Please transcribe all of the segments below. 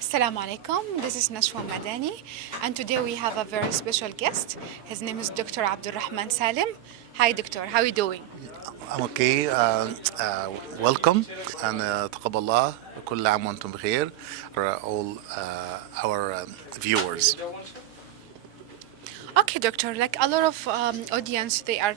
Assalamu alaikum, this is Nashwa Madani, and today we have a very special guest. His name is Dr. Dr. Salem. Hi doctor, how are you doing? I'm okay. Welcome and تقبل الله كل عام وانتم بخير for all our viewers. Okay doctor, like a lot of audience, they are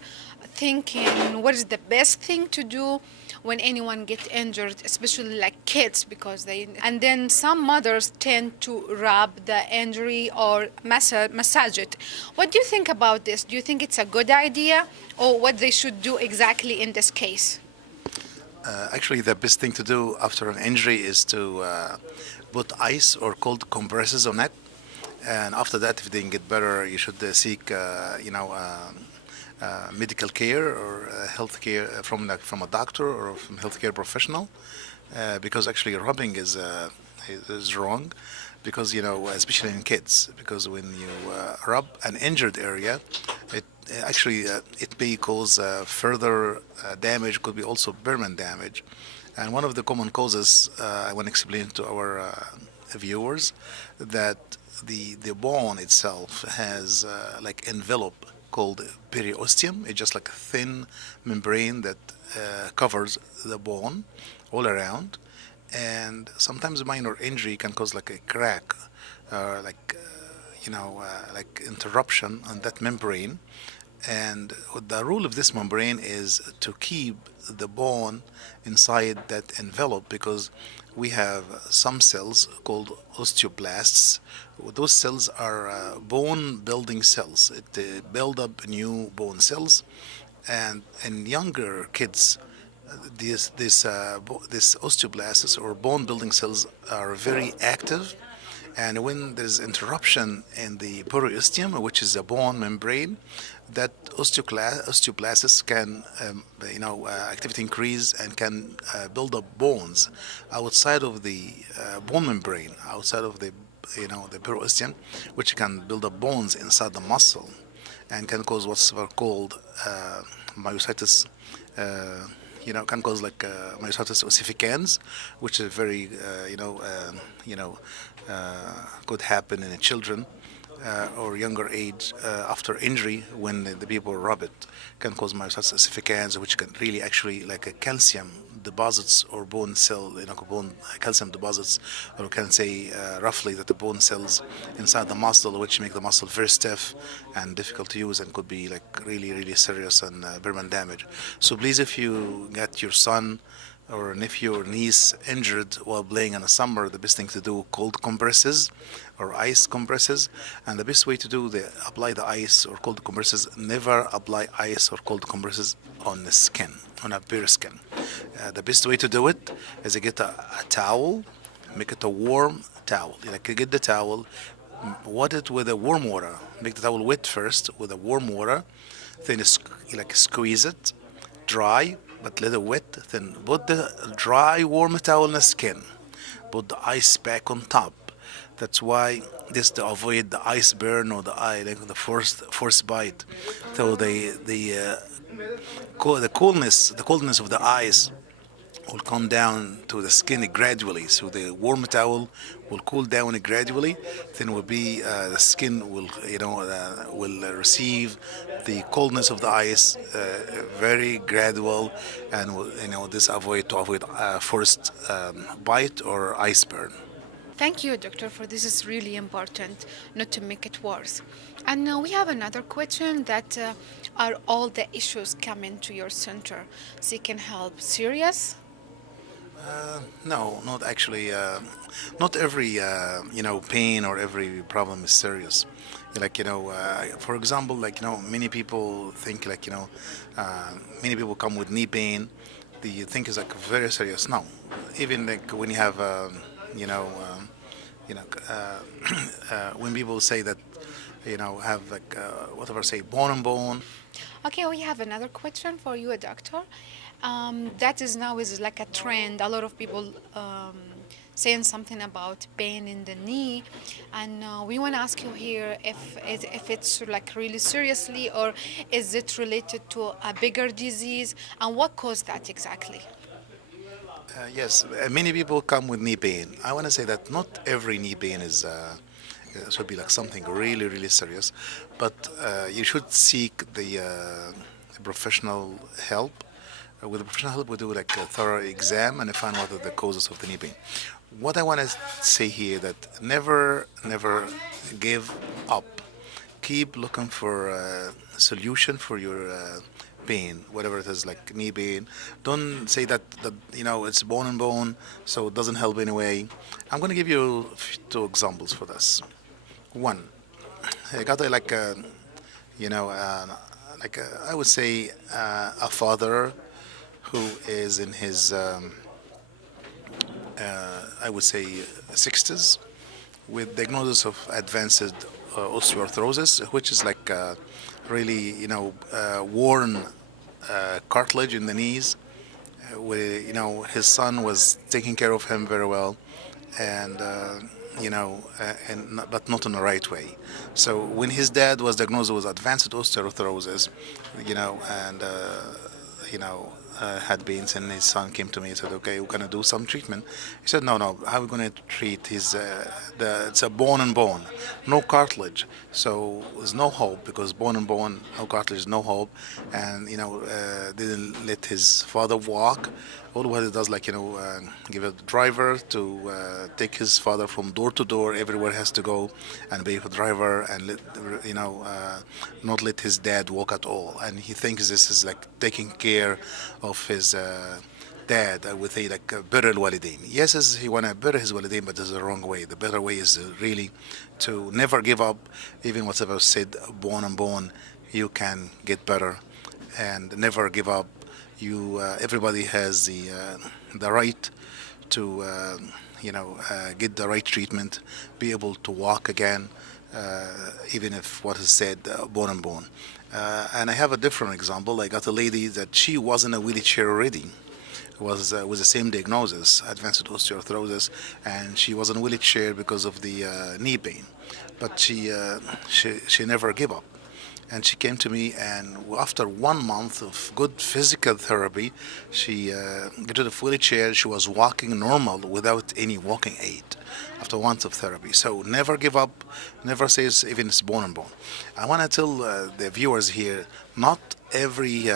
thinking what is the best thing to do when anyone gets injured, especially like kids, because and then some mothers tend to rub the injury or massage it. What do you think about this? Do you think it's a good idea, or what they should do exactly in this case? Actually, the best thing to do after an injury is to put ice or cold compresses on it. And after that, if they can get better, you should seek, medical care or health care from a doctor or from a healthcare professional, because actually rubbing is wrong, because especially in kids, because when you rub an injured area, it actually it may cause further damage, could be also permanent damage, and one of the common causes I want to explain to our viewers that the bone itself has like envelope called periosteum. It's just like a thin membrane that covers the bone all around, and sometimes minor injury can cause like a crack, like interruption on that membrane. And the rule of this membrane is to keep the bone inside that envelope, because we have some cells called osteoblasts. Those cells are bone building cells. It build up new bone cells, and in younger kids, this osteoblasts or bone building cells are very active, and when there's interruption in the periosteum, which is a bone membrane, that osteoblasts can, activity increase and can build up bones outside of the bone membrane, outside of the periosteum, which can build up bones inside the muscle, and can cause what's called myositis. Can cause like myositis ossificans, which is very, could happen in children or younger age after injury. When the people rub it, can cause myositis ossificans, which can really actually like a calcium deposits or bone cell, bone calcium deposits, or we can say roughly that the bone cells inside the muscle, which make the muscle very stiff and difficult to use, and could be like really, really serious and permanent damage. So please, if you get your son or nephew or niece injured while playing in the summer, the best thing to do cold compresses or ice compresses. And the best way to apply the ice or cold compresses, never apply ice or cold compresses on the skin, on a bare skin. The best way to do it is to get a towel, make it a warm towel. Like you get the towel, wet it with a warm water. Make the towel wet first with a warm water, then squeeze it, dry, but let it wet. Then put the dry warm towel on the skin. Put the ice pack on top. That's why this to avoid the ice burn or the the force bite. So the coolness of the ice will come down to the skin gradually. So the warm towel will cool down gradually. Then will be the skin will receive the coldness of the ice very gradual, and will this to avoid forced bite or ice burn. Thank you, doctor, for this is really important, not to make it worse. And now we have another question that are all the issues coming to your center seeking help serious? No, not actually. Not every pain or every problem is serious. For example, many people think many people come with knee pain. They think it's like very serious. No, even like when you have when people say that have like whatever say bone and bone. Okay, we have another question for you, doctor. That is now is like a trend. A lot of people saying something about pain in the knee, and we want to ask you here if it's like really seriously, or is it related to a bigger disease, and what caused that exactly? Yes, many people come with knee pain. I want to say that not every knee pain is should be like something really, really serious, but you should seek the professional help. With the professional help, we do like a thorough exam and find what are the causes of the knee pain. What I want to say here that never, never give up. Keep looking for a solution for your pain, whatever it is, like knee pain. Don't say that it's bone and bone, so it doesn't help anyway. I'm going to give you two examples for this. One, I got you know, uh, I would say a father who is in his, I would say, 60s with diagnosis of advanced osteoarthritis, which is like really, worn cartilage in the knees. Where, his son was taking care of him very well, and but not in the right way. So when his dad was diagnosed with advanced osteoarthritis, and had pains, and his son came to me and said, "Okay, we're gonna do some treatment." He said, "No, no. How are we gonna treat his? It's a bone and bone, no cartilage. So there's no hope because bone and bone, no cartilage, no hope." And didn't let his father walk. All what he does, give a driver to take his father from door to door, everywhere has to go, and be a driver, and not let his dad walk at all. And he thinks this is like taking care of his dad. I would say like بر الوالدين. Yes, he wanna bury his walidain, but this is the wrong way. The better way is really to never give up, even whatever said, born and born, you can get better, and never give up. Everybody has the right to get the right treatment, be able to walk again, even if what is said, born and born. And I have a different example. I got a lady that she was in a wheelchair already, was with the same diagnosis, advanced osteoarthritis, and she was in a wheelchair because of the knee pain. But she never gave up, and she came to me, and after 1 month of good physical therapy, she got to the wheelchair. She was walking normal without any walking aid after 1 month of therapy. So never give up, never say even it's bone and bone. I want to tell the viewers here, not every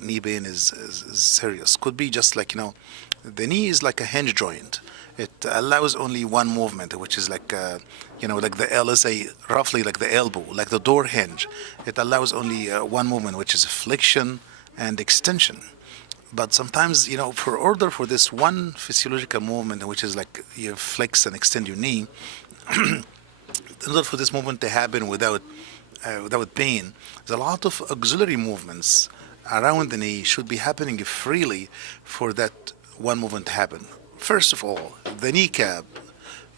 knee pain is serious. Could be just the knee is like a hinge joint. It allows only one movement, which is like the L, let's say roughly like the elbow, like the door hinge. It allows only one movement, which is flexion and extension. But sometimes, for order for this one physiological movement, which is like you flex and extend your knee, in order for this movement to happen without pain, there's a lot of auxiliary movements around the knee should be happening freely for that one movement to happen. First of all, the kneecap.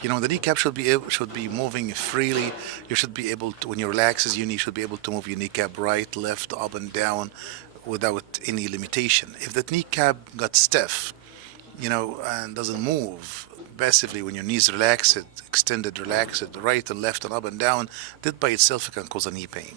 The kneecap should be moving freely. You should be able to, when you relax your knee, should be able to move your kneecap right, left, up, and down without any limitation. If that kneecap got stiff, and doesn't move passively when your knees relaxed, extended, relaxed, right and left and up and down, that by itself can cause a knee pain.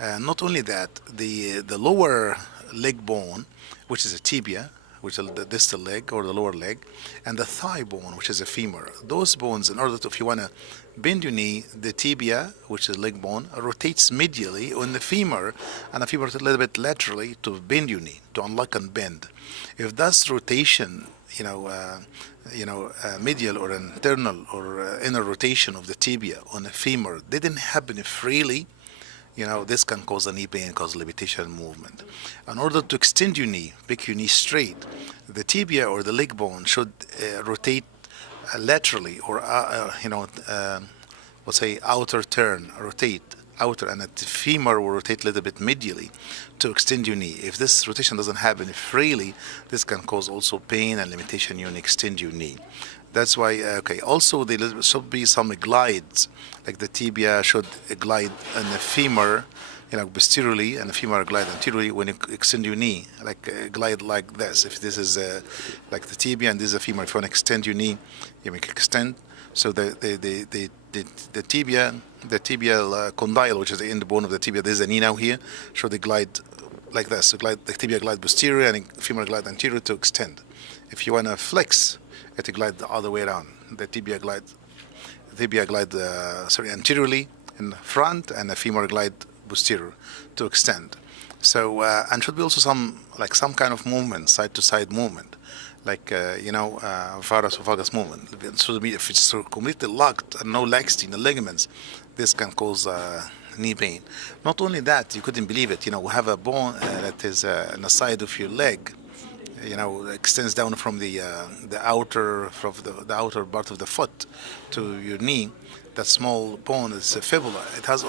Not only that, the lower leg bone, which is a tibia, which is the distal leg or the lower leg, and the thigh bone, which is a femur. Those bones, in order to, if you want to bend your knee, the tibia, which is leg bone, rotates medially on the femur, and the femur a little bit laterally to bend your knee, to unlock and bend. If that's rotation, medial or internal or inner rotation of the tibia on the femur didn't happen freely, this can cause a knee pain, cause limitation movement. In order to extend your knee, make your knee straight, the tibia or the leg bone should rotate laterally, or let's say outer turn, rotate outer, and the femur will rotate a little bit medially to extend your knee. If this rotation doesn't happen freely, this can cause also pain and limitation when you extend your knee. That's why, also there should be some glides, like the tibia should glide and the femur posteriorly, and the femur glide anteriorly when you extend your knee, glide like this. If this is like the tibia and this is the femur, if you want to extend your knee, you make extend. So the tibia, the tibial condyle, which is the end bone of the tibia, there's a knee now here. So they glide like this. So the tibia glide posterior and the femur glide anterior to extend. If you want to flex, it glide the other way around. The tibia glide anteriorly in front, and the femur glide posterior to extend. So and should be also some kind of movement, side to side movement, varus to valgus movement. So if it's completely locked and no laxity in the ligaments, this can cause knee pain. Not only that, you couldn't believe it. We have a bone that is on the side of your leg. Extends down from the outer part of the foot to your knee. That small bone is a fibula.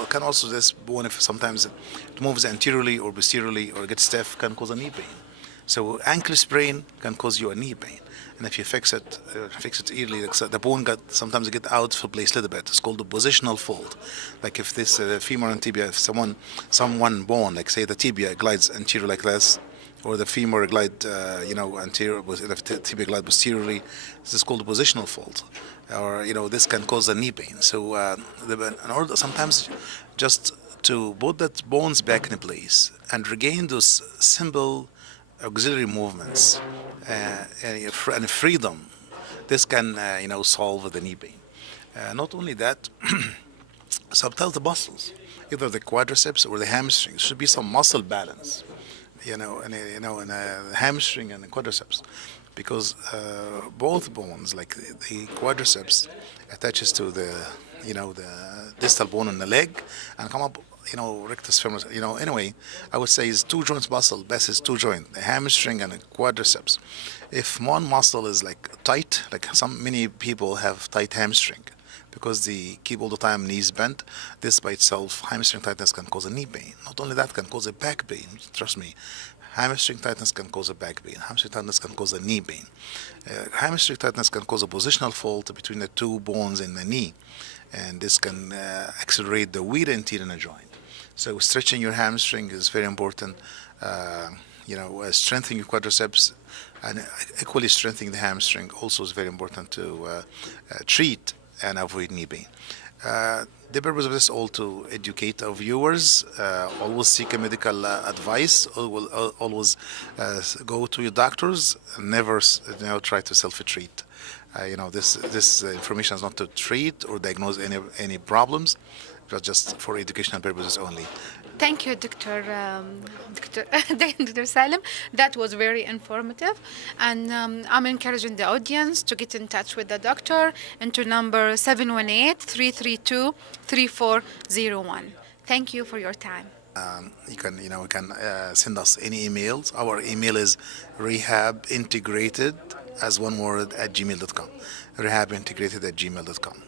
Can also, this bone, if sometimes it moves anteriorly or posteriorly or gets stiff, can cause a knee pain. So ankle sprain can cause you a knee pain, and if you fix it early, the bone sometimes get out of place a little bit. It's called a positional fault. Like if this femur and tibia, if someone bone, like say the tibia glides anterior like this, or the femur glide, anterior, the tibia glide posteriorly. This is called a positional fault, or this can cause a knee pain. So, in order sometimes just to put that bones back in place and regain those simple auxiliary movements and freedom, this can solve the knee pain. Not only that, subtle muscles, either the quadriceps or the hamstrings, should be some muscle balance. In a hamstring and the quadriceps, because both bones, like the quadriceps, attaches to the distal bone in the leg and come up, rectus femoris. Anyway, I would say is two joints muscle. Best is two joint, the hamstring and the quadriceps. If one muscle is tight, many people have tight hamstring, because they keep all the time knees bent. This by itself, hamstring tightness, can cause a knee pain. Not only that, can cause a back pain. Trust me, hamstring tightness can cause a back pain. Hamstring tightness can cause a knee pain. Hamstring tightness can cause a positional fault between the two bones in the knee, and this can accelerate the wear and tear in the joint. So stretching your hamstring is very important. Strengthening your quadriceps and equally strengthening the hamstring also is very important to treat and avoid knee pain. The purpose of this all to educate our viewers. Always seek a medical advice. Always go to your doctors. Never try to self-treat. This information is not to treat or diagnose any problems, but just for educational purposes only. Thank you, Dr. Salem. That was very informative. And I'm encouraging the audience to get in touch with the doctor into number 718-332-3401. Thank you for your time. You can send us any emails. Our email is rehabintegrated as one word @gmail.com. rehabintegrated@gmail.com.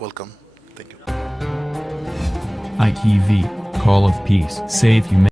Welcome. Thank you. ITV, Call of Peace, Save Humanity.